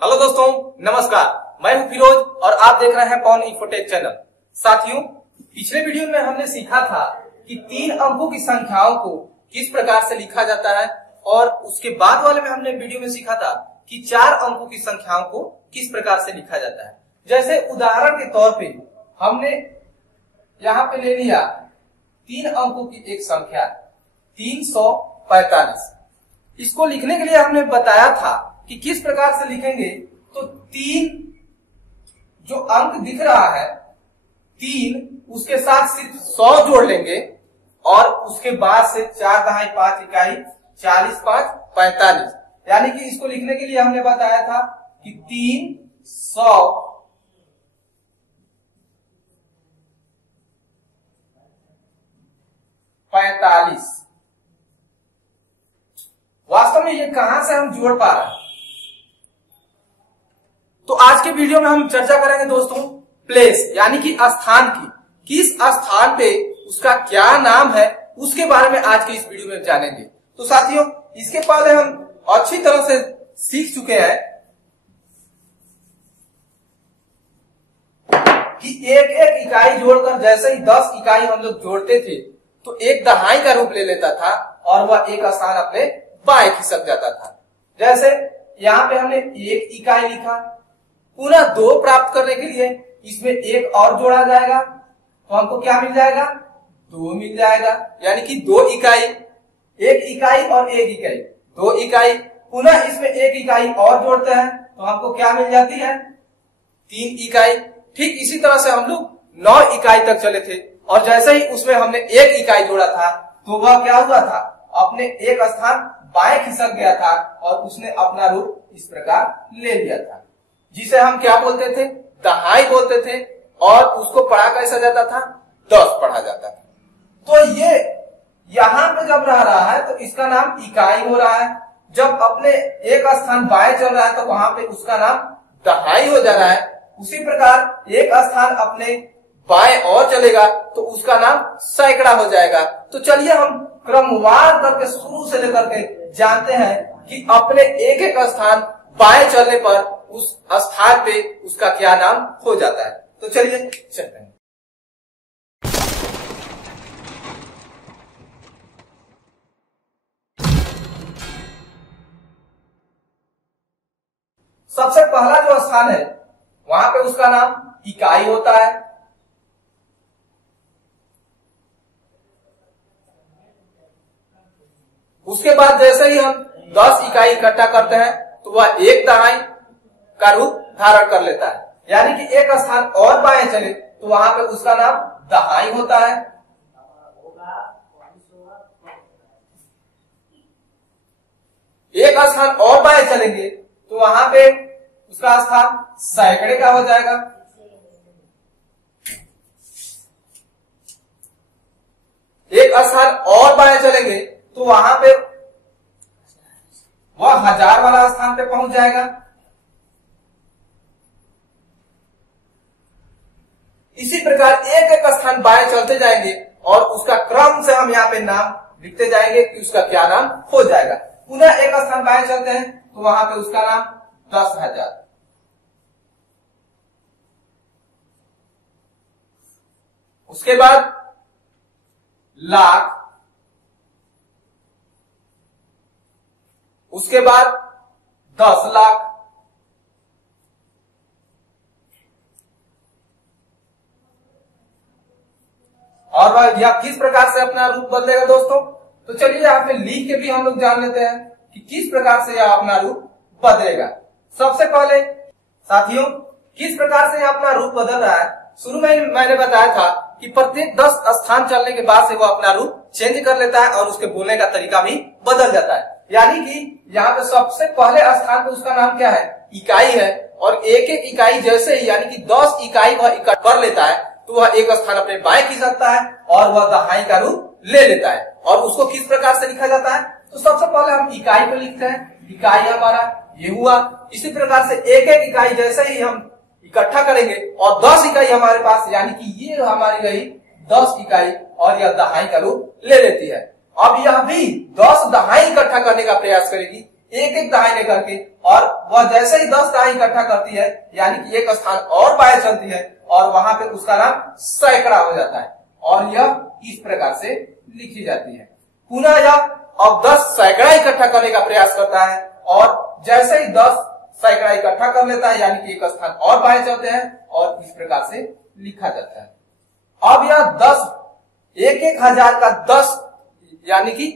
Hello दोस्तों, नमस्कार। मैं हूं फिरोज और आप देख रहे हैं पवन इन्फोटेक चैनल। साथियों, पिछले वीडियो में हमने सीखा था कि 3 अंकों की संख्याओं को किस प्रकार से लिखा जाता है और उसके बाद वाले में हमने वीडियो में सीखा था कि 4 अंकों की संख्याओं को किस प्रकार से लिखा जाता है। जैसे उदाहरण के तौर पे हमने यहाँ पे ले लिया 3 अंकों की एक संख्या 345। इसको लिखने के लिए हमने बताया था कि किस प्रकार से लिखेंगे। तो 3 जो अंक दिख रहा है 3 उसके साथ सिर्फ 100 जोड़ लेंगे और उसके बाद से 4 दहाई 5 इकाई 40 5 45। यानी कि इसको लिखने के लिए हमने बताया था कि 345। वास्तव में ये कहां से हम जोड़ पा रहे हैं, तो आज के वीडियो में हम चर्चा करेंगे दोस्तों प्लेस यानी कि स्थान की। किस स्थान पे उसका क्या नाम है उसके बारे में आज के इस वीडियो में जानेंगे। तो साथियों, इसके पहले हम अच्छी तरह से सीख चुके हैं कि एक एक इकाई जोड़कर जैसे ही 10 इकाई हम लोग जोड़ते थे तो एक दहाई का रूप ले लेता था और वह एक स्थान अपने बाएं खिसक जाता था। जैसे यहाँ पे हमने 1 इकाई लिखा, पुनः 2 प्राप्त करने के लिए इसमें 1 और जोड़ा जाएगा तो हमको क्या मिल जाएगा, 2 मिल जाएगा। यानी कि 2 इकाई, 1 इकाई और 1 इकाई, 2 इकाई, पुनः इसमें 1 इकाई और जोड़ते हैं तो हमको क्या मिल जाती है, 3 इकाई। ठीक इसी तरह से हम लोग 9 इकाई तक चले थे और जैसे ही उसमें हमने 1 इकाई जोड़ा था तो वह क्या हुआ था, अपने एक स्थान बाएं खिसक गया था और उसने अपना रूप इस प्रकार ले लिया था, जिसे हम क्या बोलते थे, दहाई बोलते थे। और उसको पढ़ा कैसा जाता था, 10 पढ़ा जाता था। तो ये यहां पे जब रह रहा है तो इसका नाम इकाई हो रहा है। जब अपने एक स्थान बाएं चल रहा है तो वहां पे उसका नाम दहाई हो जा रहा है। उसी प्रकार एक स्थान अपने बाएं और चलेगा तो उसका नाम सैकड़ा हो जाएगा। तो चलिए हम क्रमवार करके शुरू से लेकर के जानते हैं कि अपने एक एक स्थान बाएं चलने पर उस स्थान पे उसका क्या नाम हो जाता है। तो चलिए चलते हैं। सबसे पहला जो स्थान है वहां पे उसका नाम इकाई होता है। उसके बाद जैसे ही हम 10 इकाई इकट्ठा करते हैं तो वह एक दहाई का रूप धारण कर लेता है। यानी कि एक स्थान और बाएं चले तो वहां पे उसका नाम दहाई होता है। एक स्थान और बाएं चलेंगे तो वहां पे उसका स्थान सैकड़े का हो जाएगा। एक स्थान और बाएं चलेंगे तो वहां पे वह 1000 वाला स्थान पे पहुंच जाएगा। इसी प्रकार एक एक स्थान बाएं चलते जाएंगे और उसका क्रम से हम यहाँ पे नाम लिखते जाएंगे कि उसका क्या नाम हो जाएगा। पुनः एक स्थान बाएं चलते हैं तो वहां पे उसका नाम 10,000। उसके बाद लाख, उसके बाद 10 लाख, और यह किस प्रकार से अपना रूप बदलेगा दोस्तों। तो चलिए यहाँ पे लिख के भी हम लोग जान लेते हैं कि किस प्रकार से यह अपना रूप बदलेगा। सबसे पहले साथियों, किस प्रकार से यह अपना रूप बदल रहा है, शुरू में मैंने बताया था कि प्रत्येक 10 स्थान चलने के बाद से वह अपना रूप चेंज कर लेता है और उसके बोलने का तरीका भी बदल जाता है। यानी कि यहाँ पे सबसे पहले स्थान पे उसका नाम क्या है, इकाई है। और एक एक इकाई जैसे ही यानी कि 10 इकाई वह इकट्ठा कर लेता है तो वह एक स्थान अपने बाएं खिसकता है और वह दहाई का रूप ले लेता है। और उसको किस प्रकार से लिखा जाता है, तो सबसे पहले हम इकाई को लिखते हैं। इकाई हमारा ये हुआ। इसी प्रकार से एक एक इकाई जैसे ही हम इकट्ठा करेंगे और 10 इकाई हमारे पास, यानी कि ये हमारी रही 10 इकाई और यह दहाई का रूप ले लेती है। अब यह भी 10 दहाई इकट्ठा करने का प्रयास करेगी। एक एक दहाई लेकर के, और वह जैसे ही 10 दहाई इकट्ठा करती है यानी कि एक स्थान और बाएं चलती है और वहां पे उसका नाम सैकड़ा हो जाता है, और यह इस प्रकार से लिखी जाती है। पुनः यह अब 10 सैकड़ा इकट्ठा करने का प्रयास करता है, और जैसे ही 10 सैकड़ा इकट्ठा कर लेता है यानी कि एक स्थान और बाएं चलते हैं, और इस प्रकार से लिखा जाता है। अब यह 10 एक हजार का 10 यानी कि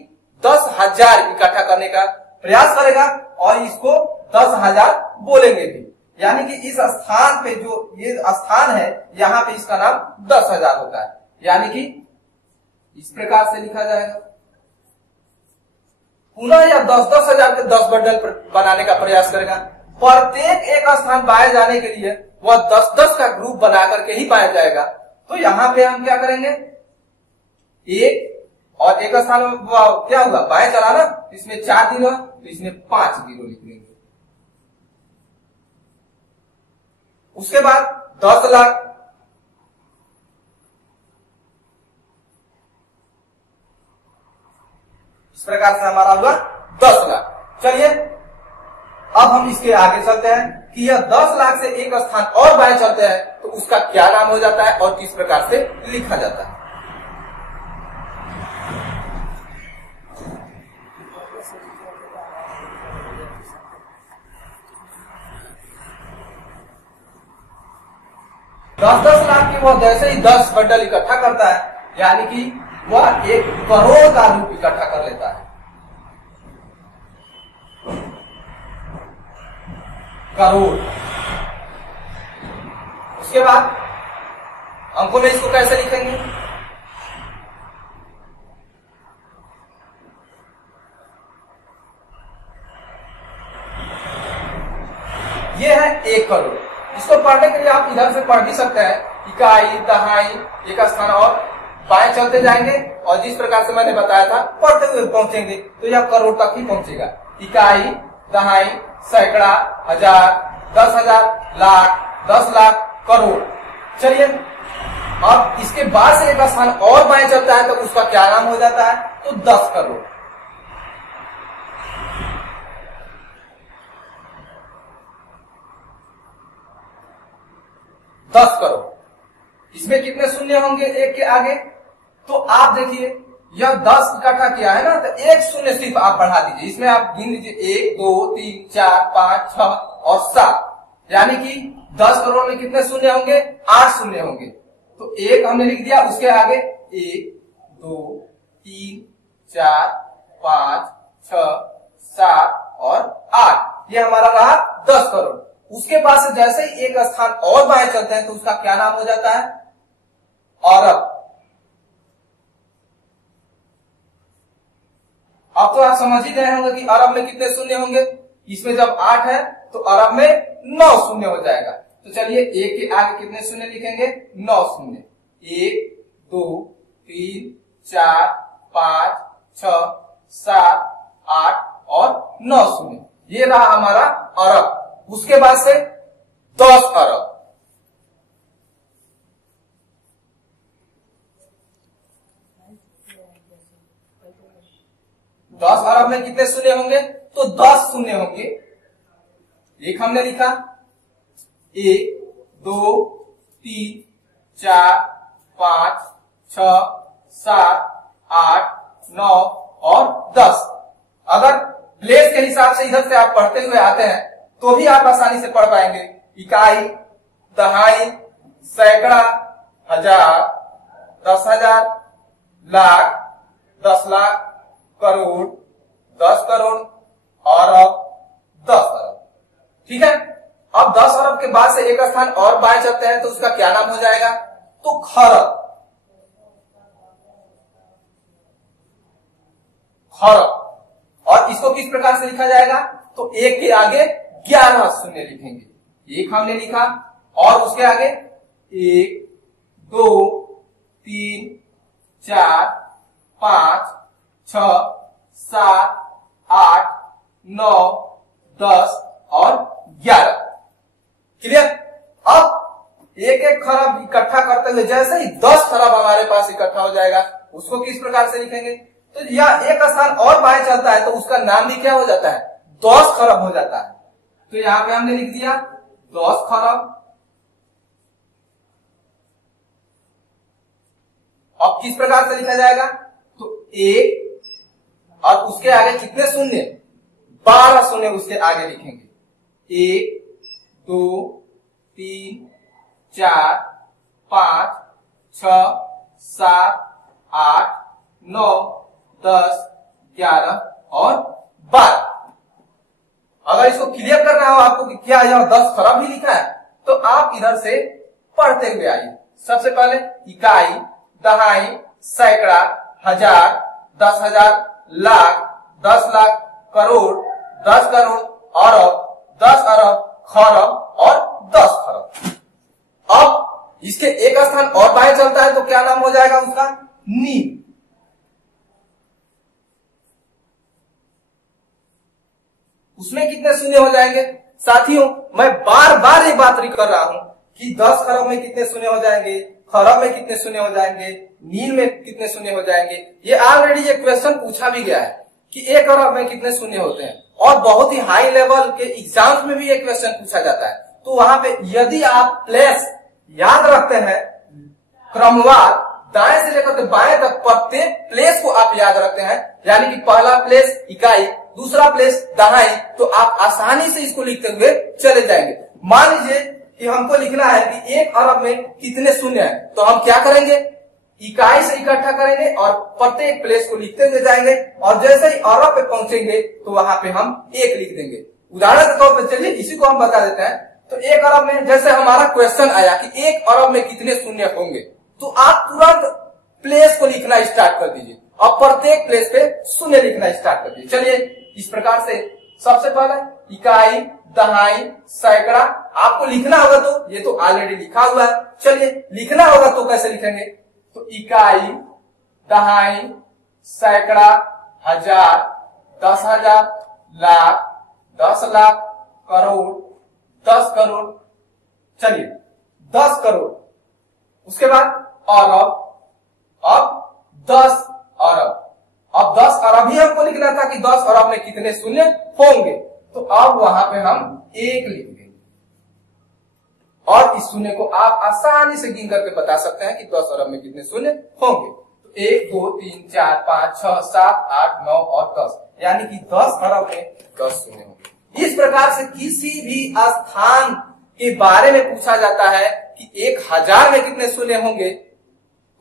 10,000 इकट्ठा करने का प्रयास करेगा, और इसको 10,000 बोलेंगे भी, यानी कि इस स्थान पे जो ये स्थान है यहाँ पे इसका नाम 10,000 होता है, यानी कि इस प्रकार से लिखा जाएगा। पुनः यह 10,000 के 10 बंडल बनाने का प्रयास करेगा। प्रत्येक एक स्थान बाएं जाने के लिए वह 10-10 का ग्रुप बना करके ही बाएं जाएगा। तो यहाँ पे हम क्या करेंगे, एक और एक स्थान क्या हुआ बाएं चला ना, इसमें 4 जीरो, तो इसमें 5 जीरो लिख लेंगे। उसके बाद 10 लाख, इस प्रकार से हमारा हुआ 10 लाख। चलिए अब हम इसके आगे चलते हैं कि यह 10 लाख से एक स्थान और बाएं चलते हैं तो उसका क्या नाम हो जाता है और किस प्रकार से लिखा जाता है। दस लाख की वह जैसे ही 10 बंडल इकट्ठा करता है यानी कि वह 1 करोड़ का रूप इकट्ठा कर लेता है। करोड़। उसके बाद अंकों में इसको कैसे लिखेंगे, ये है 1 करोड़। इसको पढ़ने के लिए आप इधर से पढ़ भी सकते हैं, इकाई दहाई एक स्थान और बाएं चलते जाएंगे, और जिस प्रकार से मैंने बताया था पढ़ते हुए पहुंचेंगे तो यह करोड़ तक ही पहुंचेगा। इकाई दहाई सैकड़ा हजार 10,000 लाख 10 लाख करोड़। चलिए अब इसके बाद से एक स्थान और बाएं चलता है तो उसका क्या नाम हो जाता है, तो 10 करोड़। इसमें कितने शून्य होंगे एक के आगे, तो आप देखिए यह 10 इकट्ठा किया है ना, तो एक शून्य सिर्फ आप बढ़ा दीजिए। इसमें आप गिन लीजिए 1 2 3 4 5 6 और 7, यानी कि 10 करोड़ में कितने शून्य होंगे, 8 शून्य होंगे। तो एक हमने लिख दिया, उसके आगे 1 2 3 4 5 6 7 और 8, ये हमारा रहा 10 करोड़। उसके बाद से जैसे ही एक स्थान और बाएं चलते हैं तो उसका क्या नाम हो जाता है, अरब। अब तो आप समझ ही गए होंगे कि अरब में कितने शून्य होंगे। इसमें जब 8 है तो अरब में 9 शून्य हो जाएगा। तो चलिए एक के आगे कितने शून्य लिखेंगे, 9 शून्य। 1 2 3 4 5 6 7 8 और 9 शून्य, ये रहा हमारा अरब। उसके बाद से 10 अरब। 10 अरब में कितने शून्य होंगे, तो 10 शून्य होंगे। एक हमने लिखा, 1 2 3 4 5 6 7 8 9 और 10। अगर प्लेस के हिसाब से इधर से आप पढ़ते हुए आते हैं तो भी आप आसानी से पढ़ पाएंगे। इकाई दहाई सैकड़ा हजार 10,000 लाख 10 लाख करोड़ 10 करोड़ अरब 10 अरब। ठीक है, अब 10 अरब के बाद से एक स्थान और बाएं चलते हैं तो उसका क्या नाम हो जाएगा, तो खरब। खरब। और इसको किस प्रकार से लिखा जाएगा, तो एक के आगे 11 शून्य लिखेंगे। एक हमने लिखा और उसके आगे 1 2 3 4 5 6 7 8 9 10 और 11। क्लियर। अब एक एक खरब इकट्ठा करते हुए जैसे ही 10 खरब हमारे पास इकट्ठा हो जाएगा उसको किस प्रकार से लिखेंगे, तो यह एक स्थान और बाएं चलता है तो उसका नाम भी क्या हो जाता है, 10 खरब हो जाता है। तो यहाँ पे हमने लिख दिया 10 खरब। अब किस प्रकार से लिखा जाएगा, तो 1 और उसके आगे कितने शून्य, 12 शून्य उसके आगे लिखेंगे। 1 2 3 4 5 6 7 8 9 10 11 और 12। अगर इसको क्लियर करना हो आपको कि क्या यहाँ 10 खरब ही लिखा है, तो आप इधर से पढ़ते हुए आइए। सबसे पहले इकाई, दहाई, सैकड़ा, हजार, 10,000, लाख, 10 लाख, करोड़, 10 करोड़, अरब, 10 अरब, खरब और 10 खरब। अब इसके एक स्थान और बाएं चलता है तो क्या नाम हो जाएगा उसका, नील। उसमें कितने शून्य हो जाएंगे साथियों, मैं बार बार एक बात कर रहा हूं कि 10 खरब में कितने शून्य हो जाएंगे, खरब में कितने शून्य हो जाएंगे, नील में कितने शून्य हो जाएंगे। ये ऑलरेडी ये क्वेश्चन पूछा भी गया है कि 1 अरब में कितने शून्य होते हैं, और बहुत ही हाई लेवल के एग्जाम्स में भी ये क्वेश्चन पूछा जाता है। तो वहां पे यदि आप प्लेस याद रखते हैं, क्रमवार दाएं से लेकर के बाएं तक प्रत्येक प्लेस को आप याद रखते हैं, यानी कि पहला प्लेस इकाई, दूसरा प्लेस दहाई, तो आप आसानी से इसको लिखते हुए चले जाएंगे। मान लीजिए कि हमको लिखना है कि 1 अरब में कितने शून्य है, तो हम क्या करेंगे, इकाई से इकट्ठा करेंगे और प्रत्येक प्लेस को लिखते हुए जाएंगे, और जैसे ही अरब पे पहुंचेंगे तो वहां पे हम 1 लिख देंगे। उदाहरण के तौर पर चलिए इसी को हम बता देते हैं। तो 1 अरब में जैसे हमारा क्वेश्चन आया कि 1 अरब में कितने शून्य होंगे, तो आप तुरंत प्लेस को लिखना स्टार्ट कर दीजिए और प्रत्येक प्लेस पे शून्य लिखना स्टार्ट कर दीजिए। चलिए इस प्रकार से सबसे पहले इकाई, दहाई, सैकड़ा आपको लिखना होगा, तो ये तो ऑलरेडी लिखा हुआ है। चलिए लिखना होगा तो कैसे लिखेंगे, तो इकाई, दहाई, सैकड़ा, हजार, 10,000, लाख, 10 लाख, करोड़, 10 करोड़। चलिए 10 करोड़, उसके बाद अरब, अब 10 अरब। अब 10 अरब ही हमको लिखना था कि 10 अरब में कितने शून्य होंगे, तो अब वहां पे हम 1 लिख देंगे, और इस शून्य को आप आसानी से गिन करके बता सकते हैं कि 10 अरब में कितने शून्य होंगे। तो 1 2 3 4 5 6 7 8 9 और 10, यानी कि 10 अरब में 10 शून्य होंगे। इस प्रकार से किसी भी स्थान के बारे में पूछा जाता है कि 1000 में कितने शून्य होंगे,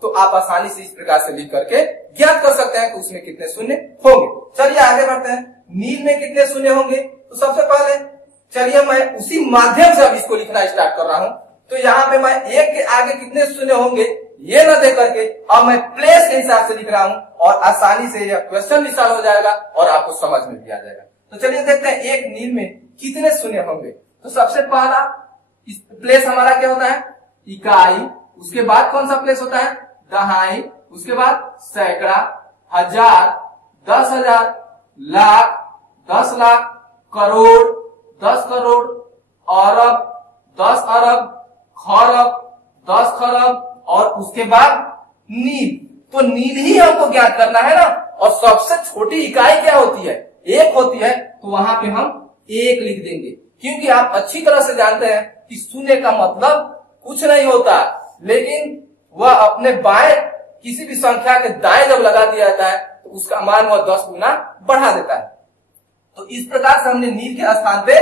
तो आप आसानी से इस प्रकार से लिख करके ज्ञात कर सकते हैं कि उसमें कितने शून्य होंगे। चलिए आगे बढ़ते हैं, नील में कितने शून्य होंगे। तो सबसे पहले चलिए मैं उसी माध्यम से अब इसको लिखना स्टार्ट कर रहा हूं। तो यहाँ पे मैं 1 के आगे कितने शून्य होंगे ये न दे करके अब मैं प्लेस के हिसाब से लिख रहा हूं, और आसानी से यह क्वेश्चन भी सॉल्व हो जाएगा और आपको समझ में भी आ जाएगा। तो चलिए देखते हैं 1 नील में कितने शून्य होंगे। तो सबसे पहला प्लेस हमारा क्या होता है, इकाई, उसके बाद कौन सा प्लेस होता है, दहाई, उसके बाद सैकड़ा, हजार, 10,000, लाख, 10 लाख, करोड़, 10 करोड़, अरब, 10 अरब, खरब, 10 खरब, और उसके बाद नील। तो नील ही हमको ज्ञात करना है ना, और सबसे छोटी इकाई क्या होती है, 1 होती है, तो वहां पे हम 1 लिख देंगे, क्योंकि आप अच्छी तरह से जानते हैं कि शून्य का मतलब कुछ नहीं होता, लेकिन वह अपने बाएं किसी भी संख्या के दाएं जब लगा दिया जाता है तो उसका मान वह 10 गुना बढ़ा देता है। तो इस प्रकार से हमने नील के स्थान पे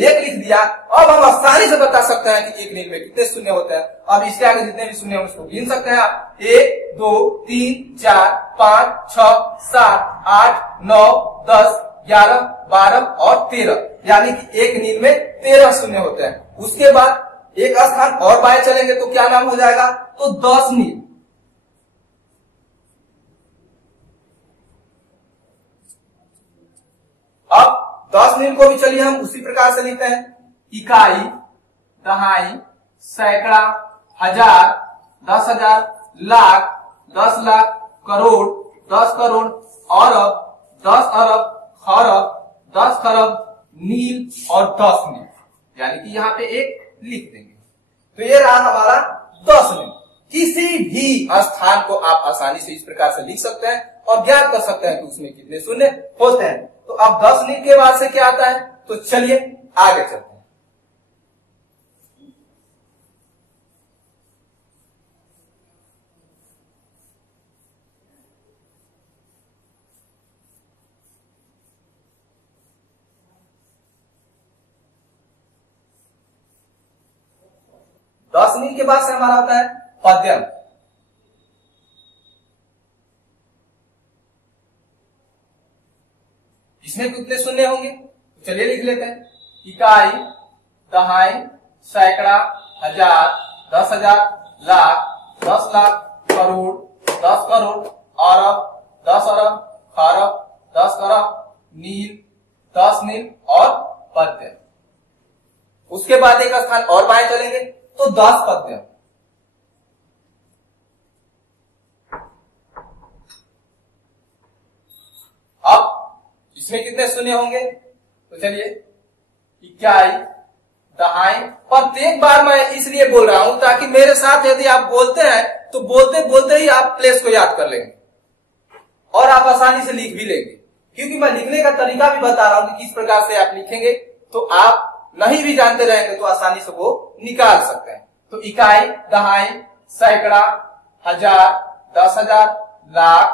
1 लिख दिया। अब हम आसानी से बता सकते हैं कि 1 नील में कितने शून्य होते हैं। अब इसके आगे जितने भी शून्य हैं उसको गिन सकते हैं आप, 1 2 3 4 5 6 7 8 9 10 11 12 और 13, यानी कि 1 नील में 13 शून्य होते हैं। उसके बाद एक स्थान और बाएं चलेंगे तो क्या नाम हो जाएगा, तो 10 नील। अब 10 नील को भी चलिए हम उसी प्रकार से लिखते हैं, इकाई, दहाई, सैकड़ा, हजार, 10,000, लाख, 10 लाख, करोड़, 10 करोड़, अरब, 10 अरब, खरब, 10 खरब, नील और 10 नील, यानी कि यहाँ पे 1 लिख देंगे। तो ये रहा हमारा 10 नील। किसी भी स्थान को आप आसानी से इस प्रकार से लिख सकते हैं और ज्ञात कर सकते हैं कि उसमें कितने शून्य होते हैं। तो अब 10 नील के बाद से क्या आता है, तो चलिए आगे चलते हैं। दशमील के बाद से हमारा होता है पद्यम। इसमें कितने शून्य होंगे, तो चलिए लिख लेते हैं। इकाई, दहाई, सैकड़ा, हजार, 10,000, लाख, 10 लाख, करोड़, 10 करोड़, अरब, 10 अरब, खरब, 10 खरब, नील, 10 नील और पद्य। उसके बाद एक स्थान और बाएं चलेंगे तो 10 पद्य। अब इसमें कितने शून्य होंगे, तो चलिए इकाई, दहाई। प्रत्येक बार मैं इसलिए बोल रहा हूं ताकि मेरे साथ यदि आप बोलते हैं तो बोलते बोलते ही आप प्लेस को याद कर लेंगे और आप आसानी से लिख भी लेंगे, क्योंकि मैं लिखने का तरीका भी बता रहा हूं कि किस प्रकार से आप लिखेंगे, तो आप नहीं भी जानते रहेंगे तो आसानी से वो निकाल सकते हैं। तो इकाई, दहाई, सैकड़ा, हजार, 10,000, लाख,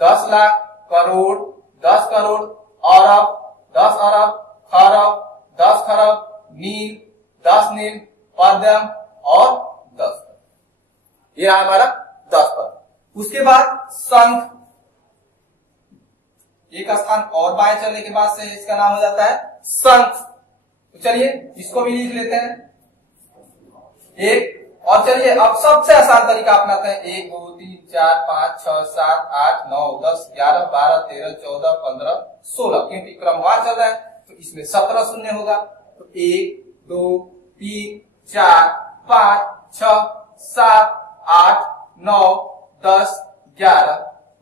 10 लाख, करोड़, 10 करोड़, अरब, 10 अरब, खरब, 10 खरब, नील, 10 नील, पद्यम और 10। ये हमारा 10 पद। उसके बाद शंख, एक स्थान और बाएं चलने के बाद से इसका नाम हो जाता है शंख। तो चलिए इसको भी लिख लेते हैं एक। और चलिए अब सबसे आसान तरीका अपनाते हैं। 1 2 3 4 5 6 7 8 9 10 11 12 13 14 15 16, क्योंकि क्रमवार चल रहा है तो इसमें 17 शून्य होगा। तो 1 2 3 4 5 6 7 8 9 10 11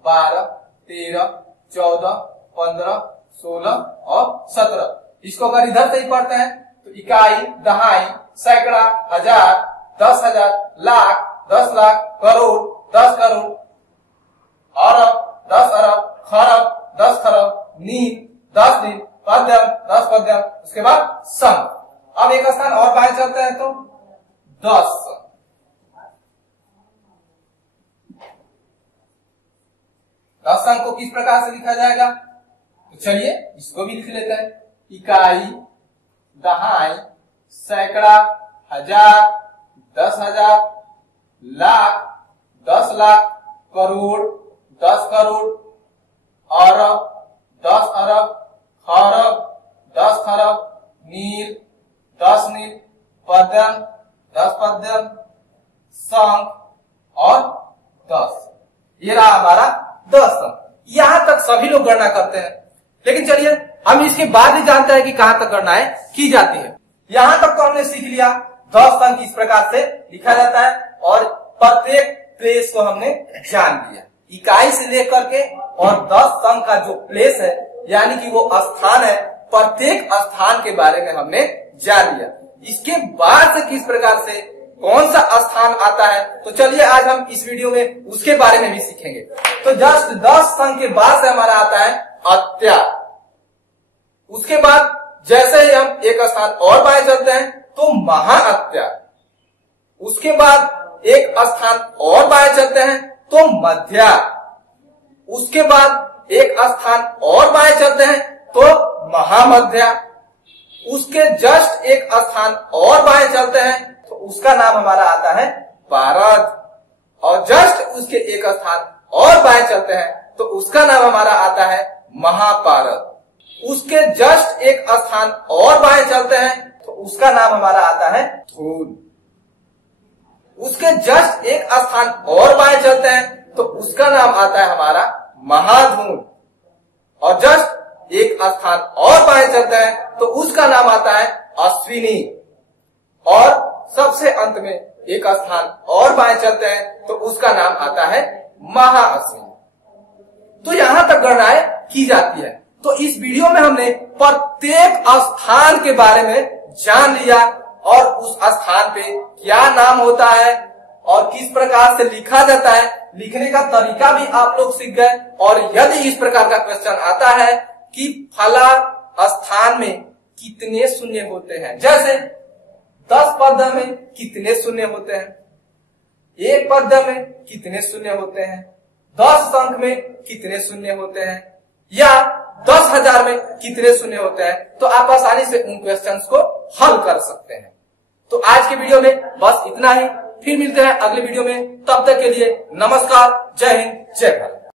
12 13 14 15 16 और 17। इसको अगर इधर से ही पढ़ते हैं तो इकाई, दहाई, सैकड़ा, हजार, 10,000, लाख, 10 लाख, करोड़, 10 करोड़, अरब, 10 अरब, खरब, 10 खरब, नील, 10 नील, पद्यम, 10 पद्यम। उसके बाद शंख। अब एक स्थान और बाएं चलते हैं तो 10। शंख को किस प्रकार से लिखा जाएगा, तो चलिए इसको भी लिख लेते हैं। इकाई, दहाई, सैकड़ा, हजार, 10,000, लाख, 10 लाख, करोड़, 10 करोड़, अरब, 10 अरब, खरब, 10 खरब, नील, 10 नील, पद्यम, 10 पद्यम, शंख और 10। ये रहा हमारा 10 अंक। यहां तक सभी लोग गणना करते हैं, लेकिन चलिए हम इसके बाद ही जानते हैं कि कहां तक गणनाएं की जाती है। यहां तक तो हमने सीख लिया 10 अंक इस प्रकार से लिखा जाता है और प्रत्येक प्लेस को हमने जान लिया। इकाई से लेकर के और 10 अंक का जो प्लेस है यानी कि वो स्थान है, प्रत्येक स्थान के बारे में हमने जान लिया। इसके बाद से किस प्रकार से कौन सा स्थान आता है, तो चलिए आज हम इस वीडियो में उसके बारे में भी सीखेंगे। तो जस्ट 10 अंक के बाद से हमारा आता है अत्या। उसके बाद जैसे ही हम एक स्थान और बाएं चलते हैं तो महाअत्या। उसके बाद एक स्थान और बाएं चलते हैं तो मध्या। उसके बाद एक स्थान और बाएं चलते हैं तो महामध्या। उसके जस्ट एक स्थान और बाएं चलते हैं तो उसका नाम हमारा आता है पारद। और जस्ट उसके एक स्थान और बाएं चलते हैं तो उसका नाम हमारा आता है महापारद। उसके जस्ट एक स्थान और बाएं चलते हैं तो उसका नाम हमारा आता है धूल। उसके जस्ट एक स्थान और बाएं चलते हैं तो उसका नाम आता है हमारा महाधूल। और जस्ट एक स्थान और बाएं चलते हैं तो उसका नाम आता है अश्विनी। और सबसे अंत में एक स्थान और बाएं चलते हैं तो उसका नाम आता है महाअश्विनी। तो यहां तक गणनाएं की जाती है। तो इस वीडियो में हमने प्रत्येक स्थान के बारे में जान लिया और उस स्थान पे क्या नाम होता है और किस प्रकार से लिखा जाता है, लिखने का तरीका भी आप लोग सीख गए। और यदि इस प्रकार का क्वेश्चन आता है कि फला स्थान में कितने शून्य होते हैं, जैसे 10 पद में कितने शून्य होते हैं, 1 पद में कितने शून्य होते हैं, 10 अंक में कितने शून्य होते हैं, या 10,000 में कितने शून्य होते हैं, तो आप आसानी से उन क्वेश्चंस को हल कर सकते हैं। तो आज के वीडियो में बस इतना ही, फिर मिलते हैं अगले वीडियो में। तब तक के लिए नमस्कार, जय हिंद, जय भारत।